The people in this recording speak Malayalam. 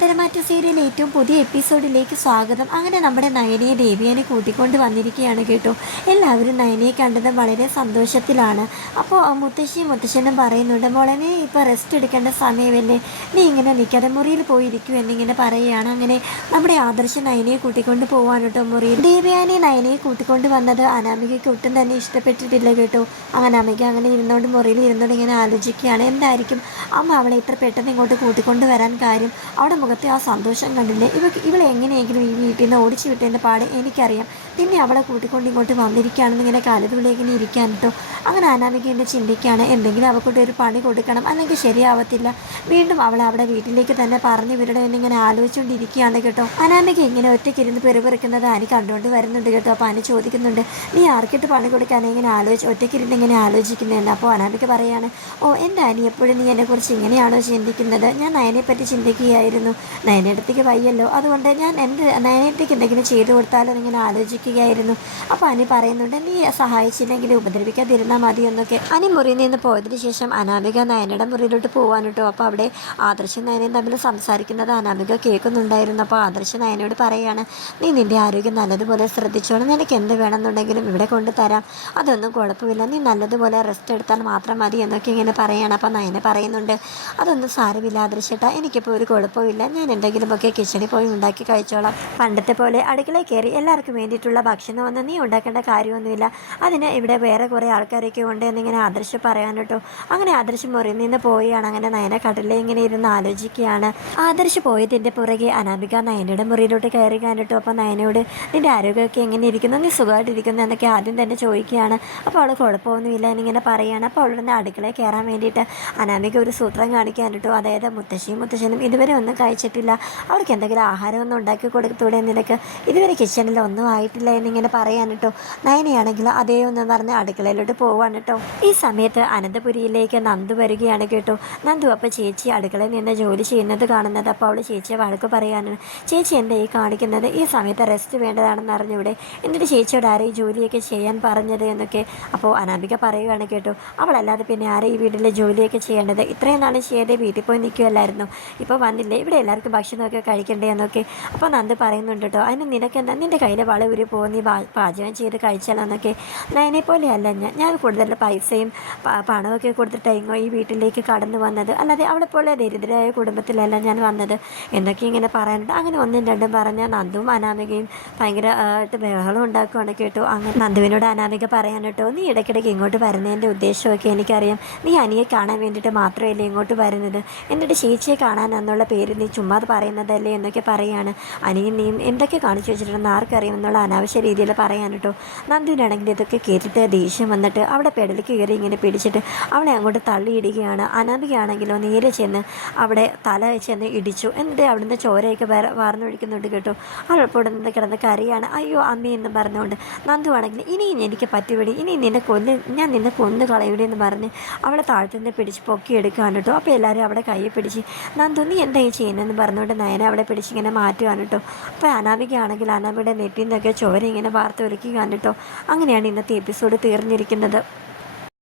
പെരുമാറ്റ സീരിയൽ ഏറ്റവും പുതിയ എപ്പിസോഡിലേക്ക് സ്വാഗതം. അങ്ങനെ നമ്മുടെ നയനയെ ദേവിയനെ കൂട്ടിക്കൊണ്ട് വന്നിരിക്കുകയാണ് കേട്ടോ. എല്ലാവരും നയനയെ കണ്ടത് വളരെ സന്തോഷത്തിലാണ്. അപ്പോൾ മുത്തശ്ശിയും മുത്തശ്ശനും പറയുന്നുണ്ട് മോളനെ ഇപ്പോൾ റെസ്റ്റ് എടുക്കേണ്ട സമയമല്ലേ? നീ ഇങ്ങനെ നിൽക്കാതെ മുറിയിൽ പോയിരിക്കൂ എന്നിങ്ങനെ പറയുകയാണ്. അങ്ങനെ നമ്മുടെ ആദർശ നയനയെ കൂട്ടിക്കൊണ്ട് പോവാണ് കേട്ടോ മുറിയിൽ. ദേവിയാനെ നയനയെ കൂട്ടിക്കൊണ്ട് വന്നത് അനാമികയ്ക്ക് ഒട്ടും തന്നെ ഇഷ്ടപ്പെട്ടിട്ടില്ല കേട്ടോ. അനാമിക അങ്ങനെ ഇരുന്നുകൊണ്ട് മുറിയിൽ ഇരുന്നുകൊണ്ട് ഇങ്ങനെ ആലോചിക്കുകയാണ്. എന്തായിരിക്കും? അമ്മ അവളെ ഇത്ര പെട്ടെന്ന് ഇങ്ങോട്ട് കൂട്ടിക്കൊണ്ട് വരാൻ കാര്യം? അവിടെ മുഖത്തെ ആ സന്തോഷം കണ്ടില്ലേ? ഇവ ഇവളെ എങ്ങനെയെങ്കിലും ഈ വീട്ടിൽ നിന്ന് ഓടിച്ചു വിട്ടതിന്റെ പാട് എനിക്കറിയാം. പിന്നെ അവളെ കൂട്ടിക്കൊണ്ട് ഇങ്ങോട്ട് വന്നിരിക്കുകയാണെന്ന് ഇങ്ങനെ കാലത്തുള്ളിൽ ഇങ്ങനെ ഇരിക്കാൻ കേട്ടോ. അങ്ങനെ അനാമിക എന്നെ ചിന്തിക്കുകയാണ്. എന്തെങ്കിലും അവൾക്കൂടെ ഒരു പണി കൊടുക്കണം അല്ലെങ്കിൽ ശരിയാവത്തില്ല. വീണ്ടും അവളെ അവിടെ വീട്ടിലേക്ക് തന്നെ പറഞ്ഞു വിടണം എന്നിങ്ങനെ ആലോചിച്ചുകൊണ്ടിരിക്കുകയാണ് കേട്ടോ. അനാമിക ഇങ്ങനെ ഒറ്റയ്ക്കിരുന്ന് പെറുപെറുക്കുന്നത് അനി കണ്ടുകൊണ്ട് വരുന്നുണ്ട് കേട്ടോ. അപ്പോൾ അനി ചോദിക്കുന്നുണ്ട് നീ ആർക്കിട്ട് പണി കൊടുക്കാൻ ഇങ്ങനെ ആലോചിച്ച് ഒറ്റയ്ക്കിരുന്ന് ഇങ്ങനെ ആലോചിക്കുന്നുണ്ട്. അപ്പോൾ അനാമിക പറയാണ് ഓ എന്റെ അനി എപ്പോഴും നീ എന്നെക്കുറിച്ച് ഇങ്ങനെയാണോ ചിന്തിക്കുന്നത്? ഞാൻ നയനെ പറ്റി ചിന്തിക്കുകയായിരുന്നു. നയനടുത്തേക്ക് വയ്യല്ലോ. അതുകൊണ്ട് ഞാൻ എന്റെ നയനത്തേക്ക് എന്തെങ്കിലും ചെയ്തു കൊടുത്താലോ എന്നിങ്ങനെ ആലോചിക്കുകയായിരുന്നു. അപ്പോൾ അനി പറയുന്നുണ്ട് നീ സഹായിച്ചില്ലെങ്കിൽ ഉപദ്രവിക്കാതിരുന്നാൽ മതി എന്നൊക്കെ. അനി മുറിയിൽ നിന്ന് പോയതിന് ശേഷം അനാമിക നയനയുടെ മുറിയിലോട്ട് പോകാൻ കേട്ടോ അപ്പോൾ അവിടെ ആദർശ നയനയും തമ്മിൽ സംസാരിക്കുന്നത് അനാമിക കേൾക്കുന്നുണ്ടായിരുന്നു. അപ്പോൾ ആദർശ നയനോട് പറയുകയാണ് നീ നിന്റെ ആരോഗ്യം നല്ലതുപോലെ ശ്രദ്ധിച്ചോണം. നിനക്ക് എന്ത് വേണമെന്നുണ്ടെങ്കിലും ഇവിടെ കൊണ്ട് തരാം. അതൊന്നും കുഴപ്പമില്ല. നീ നല്ലതുപോലെ റെസ്റ്റ് എടുത്താൽ മാത്രം മതി എന്നൊക്കെ ഇങ്ങനെ പറയുകയാണ് അപ്പോൾ നയന പറയുന്നുണ്ട് അതൊന്നും സാരമില്ല ആദർശേട്ടാ എനിക്കിപ്പോൾ ഒരു കുഴപ്പമില്ല ഞാൻ എന്തെങ്കിലുമൊക്കെ കിച്ചണിൽ പോയി ഉണ്ടാക്കി കഴിച്ചോളാം. പണ്ടത്തെ പോലെ അടുക്കളയിൽ കയറി എല്ലാവർക്കും വേണ്ടിയിട്ടുള്ള ഭക്ഷണമൊന്നും നീ ഉണ്ടാക്കേണ്ട കാര്യമൊന്നുമില്ല. അതിന് ഇവിടെ വേറെ കുറേ ആൾക്കാരൊക്കെ ഉണ്ട് എന്നിങ്ങനെ ആദർശ് പറയാൻ കേട്ടോ. അങ്ങനെ ആദർശ് മുറിയിൽ നിന്ന് പോവുകയാണ്. അങ്ങനെ നയന കടലിൽ ഇങ്ങനെ ഇരുന്ന് ആലോചിക്കുകയാണ്. ആദർശ് പോയതിന്റെ പുറകെ അനാമിക നയനയുടെ മുറിയിലോട്ട് കയറി കണ്ടിട്ടു. അപ്പോൾ നയനയോട് നിന്റെ ആരോഗ്യമൊക്കെ എങ്ങനെ ഇരിക്കുന്നു? നീ സുഖമായിട്ടിരിക്കുന്നു? എന്നൊക്കെ ആദ്യം തന്നെ ചോദിക്കുകയാണ്. അപ്പോൾ അവൾ കുഴപ്പമൊന്നുമില്ല എന്നിങ്ങനെ പറയുകയാണ്. അപ്പോൾ അവളുടെ അടുക്കളയിൽ കയറാൻ വേണ്ടിയിട്ട് അനാമിക ഒരു സൂത്രം കാണിക്കാൻ കേട്ടോ. അതായത് മുത്തശ്ശിയും മുത്തശ്ശനും ഇതുവരെ ഒന്നും കഴിച്ചിട്ടില്ല. അവർക്ക് എന്തെങ്കിലും ആഹാരം ഒന്നും ഉണ്ടാക്കി കൊടുത്തൂടെ നിനക്ക്? ഇതുവരെ കിച്ചണിൽ ഒന്നും ആയിട്ടില്ല എന്നിങ്ങനെ പറയാൻ കേട്ടോ നയനയാണെങ്കിൽ അതേ ഒന്ന് പറഞ്ഞ് അടുക്കളയിലോട്ട് പോവാണ് കേട്ടോ ഈ സമയത്ത് അനന്തപുരിയിലേക്ക് നന്ദു വരികയാണ് കേട്ടോ. നന്ദു അപ്പോൾ ചേച്ചി അടുക്കളയിൽ നിന്ന് ജോലി ചെയ്യുന്നത് കാണുന്നത് അപ്പോൾ അവൾ ചേച്ചിയെ വഴക്ക് പറയാനാണ്. ചേച്ചി എന്താ ഈ കാണിക്കുന്നത്? ഈ സമയത്ത് റെസ്റ്റ് വേണ്ടതാണെന്ന് അറിഞ്ഞൂടെ? എന്നിട്ട് ചേച്ചിയോട് ആരെ ഈ ജോലിയൊക്കെ ചെയ്യാൻ പറഞ്ഞത് എന്നൊക്കെ അപ്പോൾ അനാമിക പറയുകയാണ് കേട്ടോ. അവളല്ലാതെ പിന്നെ ആരെ ഈ വീട്ടിലെ ജോലിയൊക്കെ ചെയ്യേണ്ടത്? ഇത്രയും നാളും ചെയ്യാതെ വീട്ടിൽ പോയി നിൽക്കുമല്ലായിരുന്നു ഇപ്പോൾ വന്നില്ലേ? ഇവിടെ എല്ലാവർക്കും ഭക്ഷണമൊക്കെ കഴിക്കണ്ടേ എന്നൊക്കെ അപ്പോൾ നന്ദി പറയുന്നുണ്ട് കേട്ടോ അതിന് നിനക്കെന്താ? നിന്റെ കയ്യിൽ വള ഉരി പോകും നീ പാചകം ചെയ്ത് കഴിച്ചാലെന്നൊക്കെ. നയനെ പോലെയല്ല. ഞാൻ ഞാൻ കൂടുതൽ പൈസയും പണമൊക്കെ കൊടുത്തിട്ട് ഇങ്ങോ ഈ വീട്ടിലേക്ക് കടന്നു വന്നത്. അല്ലാതെ അവിടെ പോലെ ദരിദ്രരായ കുടുംബത്തിലല്ല ഞാൻ വന്നത്. എന്നൊക്കെ ഇങ്ങനെ പറയാനുണ്ട്. അങ്ങനെ ഒന്നും രണ്ടും പറഞ്ഞ നന്ദുവും അനാമികയും ഭയങ്കര ആയിട്ട് ബഹളം ഉണ്ടാക്കുകയാണ് കേട്ടോ. അങ്ങനെ നന്ദുവിനോട് അനാമിക പറയാൻ കേട്ടോ നീ ഇടയ്ക്കിടയ്ക്ക് ഇങ്ങോട്ട് വരുന്നതിന്റെ ഉദ്ദേശമൊക്കെ എനിക്കറിയാം. നീ അനിയെ കാണാൻ വേണ്ടിയിട്ട് മാത്രമല്ലേ ഇങ്ങോട്ട് വരുന്നത്. എന്നിട്ട് ചേച്ചിയെ കാണാനെന്നുള്ള പേര് നീ ചുമ്മാ പറയുന്നതല്ലേ എന്നൊക്കെ പറയുകയാണ് അനിയും നീയും എന്തൊക്കെ കാണിച്ചു വെച്ചിട്ടുണ്ടെന്ന് ആർക്കറിയാം എന്നുള്ള അനാവശ്യ രീതിയിൽ പറയാൻ കേട്ടോ. നന്ദിനാണെങ്കിൽ ഇതൊക്കെ കേട്ടിട്ട് ദേഷ്യം വന്നിട്ട് അവിടെ പെടലിക്ക് കയറി ഇങ്ങനെ പിടിച്ചിട്ട് അവളെ അങ്ങോട്ട് തള്ളിയിടുകയാണ്. അനാമികയാണെങ്കിലോ നേരെ ചെന്ന് അവിടെ തല ചെന്ന് ഇടിച്ചു. എന്നിട്ട് അവിടുന്ന് ചോരയൊക്കെ വേറെ വാർന്നൊഴിക്കുന്നുണ്ട് കേട്ടോ. ഇവിടെ നിന്ന് കിടന്ന് കരയാണ്. അയ്യോ അമ്മ എന്ന് പറഞ്ഞുകൊണ്ട് നന്ദു ആണെങ്കിൽ ഇനിയും എനിക്ക് പറ്റിവിടി. ഇനി നിന്നെ കൊന്ന് ഞാൻ നിന്നെ കൊന്നു കളയുടെ എന്ന് പറഞ്ഞ് അവളെ താഴ്ത്തുനിന്ന് പിടിച്ച് പൊക്കിയെടുക്കുകയാണ് കേട്ടോ. അപ്പോൾ എല്ലാവരും അവിടെ കൈ പിടിച്ച് നന്ദു നീ എന്താ ഈ ചെയ്യുന്നതെന്ന് പറഞ്ഞുകൊണ്ട് നയന അവിടെ പിടിച്ചിങ്ങനെ മാറ്റുകയാണ് കേട്ടോ. അപ്പോൾ അനാമികയാണെങ്കിൽ അനാമിയുടെ നെറ്റിൽ നിന്നൊക്കെ ചോര ഇങ്ങനെ വാർത്ത ഒലിക്കുകയാണ് കേട്ടോ. അങ്ങനെയാണ് ഇന്നത്തെ എപ്പിസോഡ് തീർന്നിരിക്കുന്നത്.